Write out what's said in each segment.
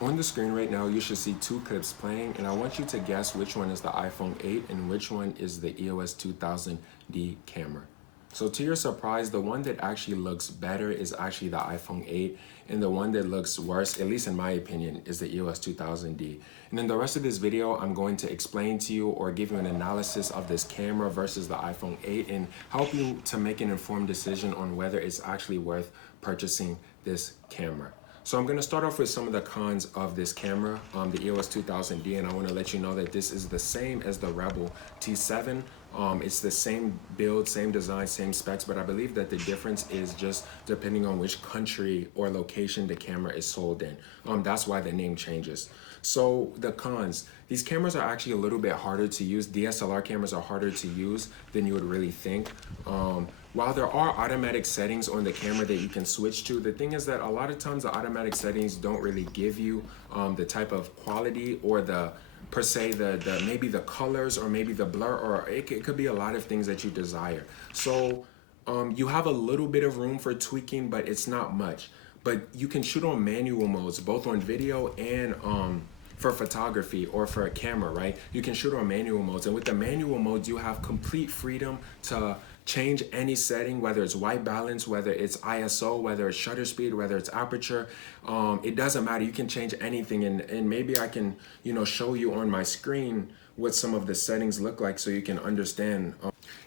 On the screen right now, you should see two clips playing, and I want you to guess which one is the iPhone 8 and which one is the EOS 2000D camera. So to your surprise, the one that actually looks better is actually the iPhone 8, and the one that looks worse, at least in my opinion, is the EOS 2000D. And in the rest of this video, I'm going to explain to you or give you an analysis of this camera versus the iPhone 8 and help you to make an informed decision on whether it's actually worth purchasing this camera. So I'm going to start off with some of the cons of this camera, the EOS 2000D, and I want to let you know that this is the same as the Rebel T7. It's the same build, same design, same specs, but I believe that the difference is just depending on which country or location the camera is sold in. That's why the name changes. So the cons, these cameras are actually a little bit harder to use. DSLR cameras are harder to use than you would really think. While there are automatic settings on the camera that you can switch to, the thing is that a lot of times the automatic settings don't really give you the type of quality or the per se the maybe the colors or maybe the blur, or it could be a lot of things that you desire. So you have a little bit of room for tweaking, but it's not much. But you can shoot on manual modes, both on video and for photography or for a camera, right? You can shoot on manual modes, and with the manual modes, you have complete freedom to change any setting, whether it's white balance, whether it's ISO, whether it's shutter speed, whether it's aperture. It doesn't matter. You can change anything, and maybe I can, show you on my screen what some of the settings look like so you can understand.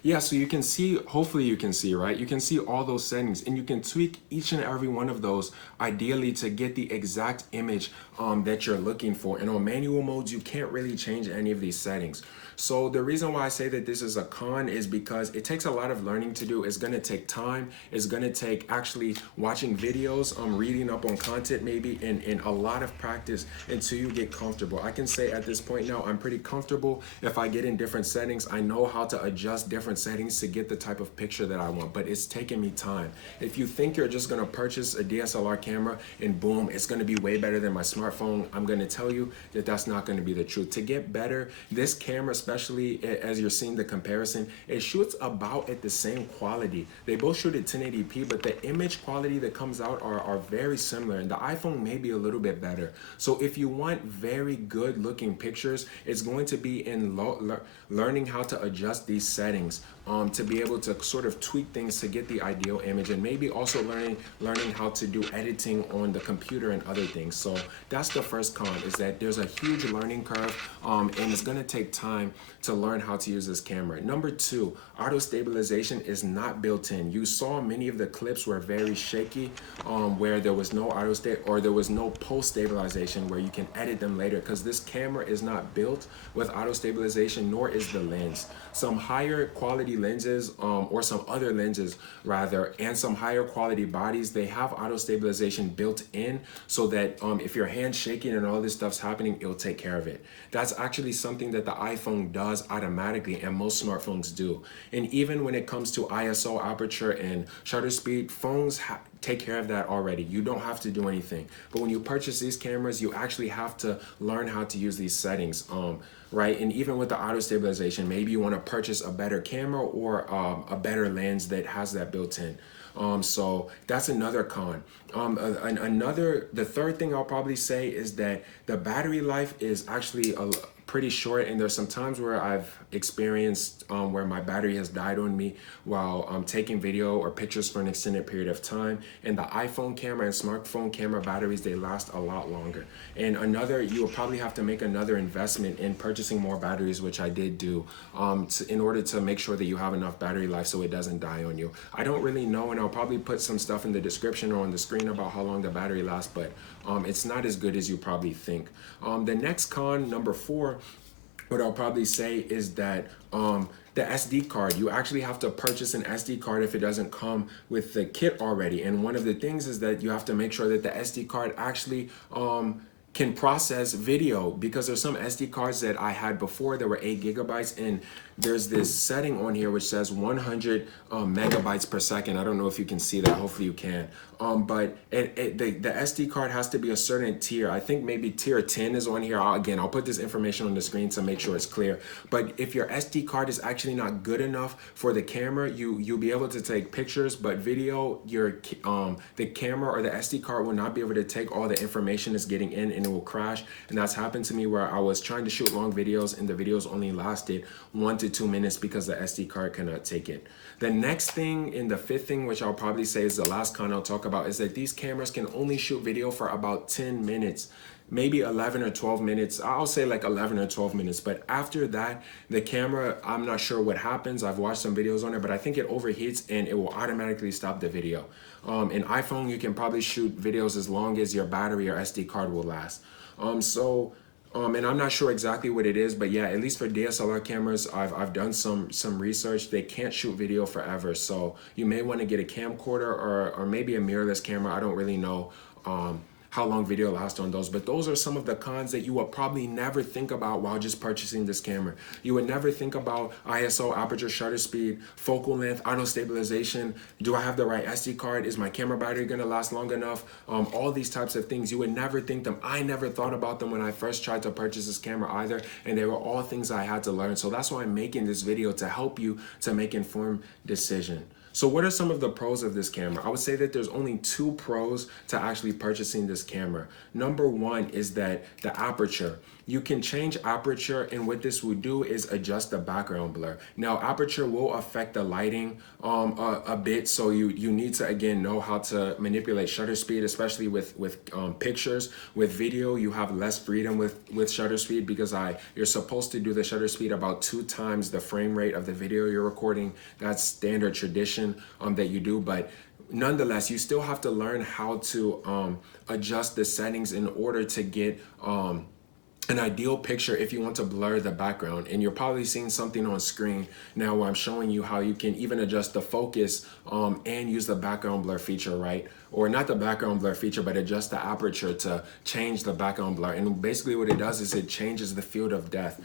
Yeah, so you can see, hopefully you can see, right? You can see all those settings, and you can tweak each and every one of those ideally to get the exact image that you're looking for. And on manual modes, you can't really change any of these settings. So the reason why I say that this is a con is because it takes a lot of learning to do. It's going to take time. It's going to take actually watching videos, reading up on content maybe, and a lot of practice until you get comfortable. I can say at this point now, I'm pretty comfortable. If I get in different settings, I know how to adjust different settings to get the type of picture that I want, but it's taking me time. If you think you're just going to purchase a DSLR camera and boom, it's going to be way better than my smartphone, I'm going to tell you that that's not going to be the truth. To get better, this camera, especially as you're seeing the comparison, it shoots about at the same quality. They both shoot at 1080p, but the image quality that comes out are very similar, and the iPhone may be a little bit better. So if you want very good looking pictures, it's going to be in learning how to adjust these settings to be able to sort of tweak things to get the ideal image, and maybe also learning how to do editing on the computer and other things. So that's the first con, is that there's a huge learning curve, and it's going to take time to learn how to use this camera. Number two, auto stabilization is not built in. You saw many of the clips were very shaky, where there was no auto state or there was no post stabilization where you can edit them later, because this camera is not built with auto stabilization, nor is the lens. Some higher quality lenses, or some other lenses rather, and some higher quality bodies, they have auto stabilization built in, so that if your hand's shaking and all this stuff's happening, it'll take care of it. That's actually something that the iPhone does automatically, and most smartphones do. And even when it comes to ISO, aperture, and shutter speed, phones take care of that already. You don't have to do anything. But when you purchase these cameras, you actually have to learn how to use these settings. Right? And even with the auto stabilization, maybe you want to purchase a better camera or a better lens that has that built in. So that's another con. The third thing I'll probably say is that the battery life is actually pretty short, and there's some times where I've experienced where my battery has died on me while taking video or pictures for an extended period of time. And the iPhone camera and smartphone camera batteries, they last a lot longer. And you will probably have to make another investment in purchasing more batteries, which I did do, in order to make sure that you have enough battery life so it doesn't die on you. I don't really know, and I'll probably put some stuff in the description or on the screen about how long the battery lasts, but it's not as good as you probably think. The next con, number four, what I'll probably say is that the SD card, you actually have to purchase an SD card if it doesn't come with the kit already. And one of the things is that you have to make sure that the SD card actually can process video, because there's some SD cards that I had before that were 8 gigabytes, and there's this setting on here which says 100 megabytes per second. I don't know if you can see that, hopefully you can. But the SD card has to be a certain tier. I think maybe tier 10 is on here. I'll put this information on the screen to make sure it's clear. But if your SD card is actually not good enough for the camera, you'll be able to take pictures, but video, the camera or the SD card will not be able to take all the information it's getting in, and it will crash. And that's happened to me where I was trying to shoot long videos and the videos only lasted 1 to 2 minutes because the SD card cannot take it. The next thing, and the fifth thing, which I'll probably say is the last con I'll talk about, is that these cameras can only shoot video for about 10 minutes, maybe 11 or 12 minutes. I'll say like 11 or 12 minutes. But after that, the camera, I'm not sure what happens. I've watched some videos on it, but I think it overheats and it will automatically stop the video. In iPhone, you can probably shoot videos as long as your battery or SD card will last. And I'm not sure exactly what it is, but yeah, at least for DSLR cameras, I've done some research. They can't shoot video forever, so you may want to get a camcorder or maybe a mirrorless camera. I don't really know how long video lasts on those, but those are some of the cons that you will probably never think about while just purchasing this camera. You would never think about ISO, aperture, shutter speed, focal length, auto stabilization. Do I have the right SD card? Is my camera battery gonna last long enough? All these types of things, you would never think them. I never thought about them when I first tried to purchase this camera either, and they were all things I had to learn. So that's why I'm making this video, to help you to make informed decision. So what are some of the pros of this camera? I would say that there's only 2 pros to actually purchasing this camera. Number 1 is that the aperture. You can change aperture, and what this will do is adjust the background blur. Now, aperture will affect the lighting a bit, so you need to, again, know how to manipulate shutter speed, especially with pictures. With video, you have less freedom with shutter speed, because you're supposed to do the shutter speed about 2 times the frame rate of the video you're recording. That's standard tradition that you do, but nonetheless, you still have to learn how to adjust the settings in order to get an ideal picture if you want to blur the background. And you're probably seeing something on screen now where I'm showing you how you can even adjust the focus and use the background blur feature, right? Or not the background blur feature, but adjust the aperture to change the background blur. And basically what it does is it changes the field of depth.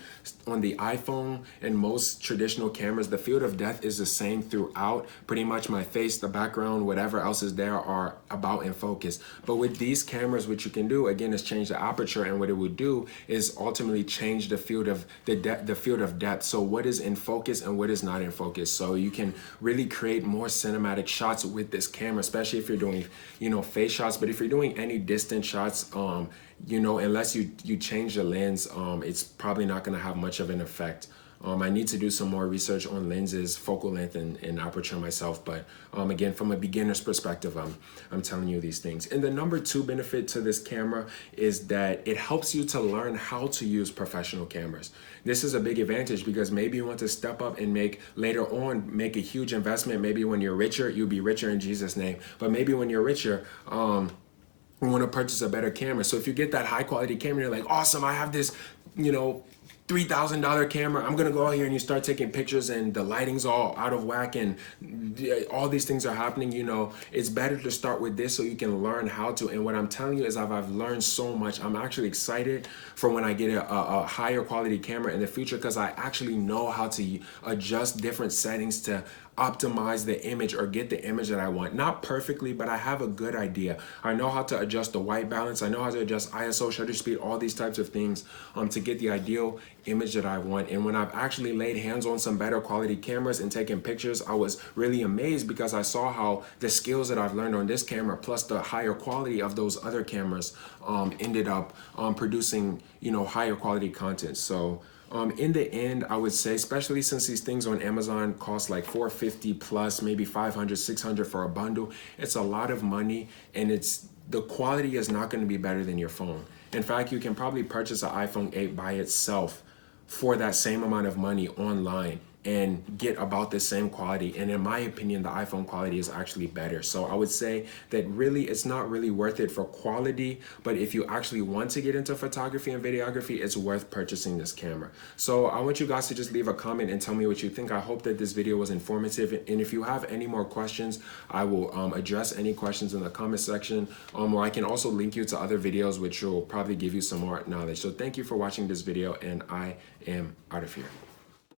On the iPhone and most traditional cameras, the field of depth is the same throughout. Pretty much my face, the background, whatever else is there are about in focus. But with these cameras, what you can do, again, is change the aperture, and what it would do is ultimately change the field of the field of depth. So what is in focus and what is not in focus. So you can really create more cinematic shots with this camera, especially if you're doing, face shots. But if you're doing any distant shots, unless you change the lens, it's probably not going to have much of an effect. I need to do some more research on lenses, focal length, and aperture myself. But again, from a beginner's perspective, I'm telling you these things. And the number 2 benefit to this camera is that it helps you to learn how to use professional cameras. This is a big advantage because maybe you want to step up and make a huge investment. Maybe when you're richer, you'll be richer in Jesus' name. But maybe when you're richer, we want to purchase a better camera. So if you get that high quality camera, you're like, awesome, I have this, $3,000 camera. I'm gonna go out here, and you start taking pictures and the lighting's all out of whack and all these things are happening. It's better to start with this so you can learn how to. And what I'm telling you is I've learned so much. I'm actually excited for when I get a higher quality camera in the future, because I actually know how to adjust different settings to optimize the image or get the image that I want. Not perfectly, but I have a good idea. I know how to adjust the white balance. I know how to adjust ISO, shutter speed, all these types of things to get the ideal image that I want. And when I've actually laid hands on some better quality cameras and taken pictures, I was really amazed because I saw how the skills that I've learned on this camera plus the higher quality of those other cameras ended up producing, higher quality content. So in the end, I would say, especially since these things on Amazon cost like $450 plus, maybe $500, $600 for a bundle, it's a lot of money, and the quality is not going to be better than your phone. In fact, you can probably purchase an iPhone 8 by itself for that same amount of money online and get about the same quality. And in my opinion, the iPhone quality is actually better. So I would say that really it's not really worth it for quality, but if you actually want to get into photography and videography, it's worth purchasing this camera. So I want you guys to just leave a comment and tell me what you think. I hope that this video was informative. And if you have any more questions, I will address any questions in the comment section, or I can also link you to other videos which will probably give you some more knowledge. So thank you for watching this video, and I am out of here.